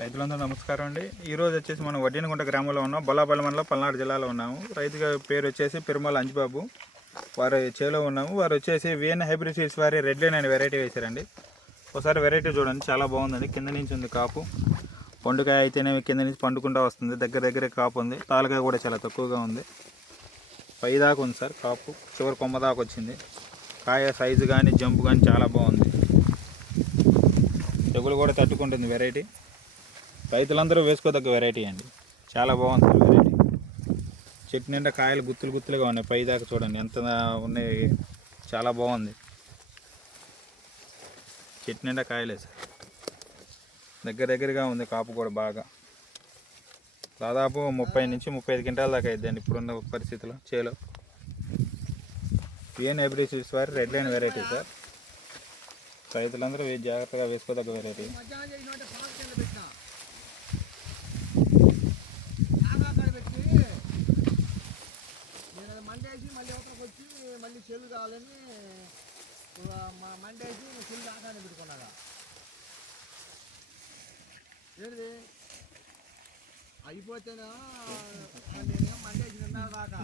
రైతులందరూ నమస్కారం అండి. ఈరోజు వచ్చేసి మనం వడ్డీనగుంట గ్రామంలో ఉన్నాం. బొల్లాపల్లి మండలం పల్నాడు జిల్లాలో ఉన్నాము. రైతు పేరు వచ్చేసి పెరుమాల అంజిబాబు. వారు చేలో ఉన్నాము. వారు వచ్చేసి విఎన్ హైబ్రిడ్ సీడ్స్ వారి రెడ్ లైన్ అనే వెరైటీ వేశారండి. ఒకసారి వెరైటీ చూడండి, చాలా బాగుందండి. కింద నుంచి ఉంది కాపు. పండుకాయ అయితేనేమి కింద నుంచి పండుకుంటూ వస్తుంది. దగ్గర కాపు ఉంది. తాలకాయ కూడా చాలా తక్కువగా ఉంది. పై దాకా ఉంది సార్ కాపు. చివరి కొమ్మ దాకా వచ్చింది. కాయ సైజు కానీ జంపు కానీ చాలా బాగుంది. తెగులు కూడా తట్టుకుంటుంది వెరైటీ. రైతులందరూ వేసుకోదగ్గ వెరైటీ అండి. చాలా బాగుంది సార్ వెరైటీ. చెట్టు నిండా కాయలు గుత్తులుగా ఉన్నాయి. పై దాకా చూడండి ఎంత ఉన్నాయి. చాలా బాగుంది. చెట్టు నిండా కాయలే సార్. దగ్గరగా ఉంది కాపు కూడా బాగా. దాదాపు 30 నుంచి 35 క్వింటాల దాకా అయిద్దండి ఇప్పుడున్న పరిస్థితుల్లో చేలో. విఎన్ హైబ్రిడ్ సీడ్స్ వారి రెడ్ లైన్ వెరైటీ సార్. రైతులందరూ జాగ్రత్తగా వేసుకోదగ్గ వెరైటీ. మండేసి మళ్ళీ అవతలకు వచ్చి మళ్ళీ చెల్లు కావాలని మండేసి చెల్లు దాకానే పెట్టుకున్నాగా. ఏంటి అయిపోతేనే మండేసి 2:30 దాకా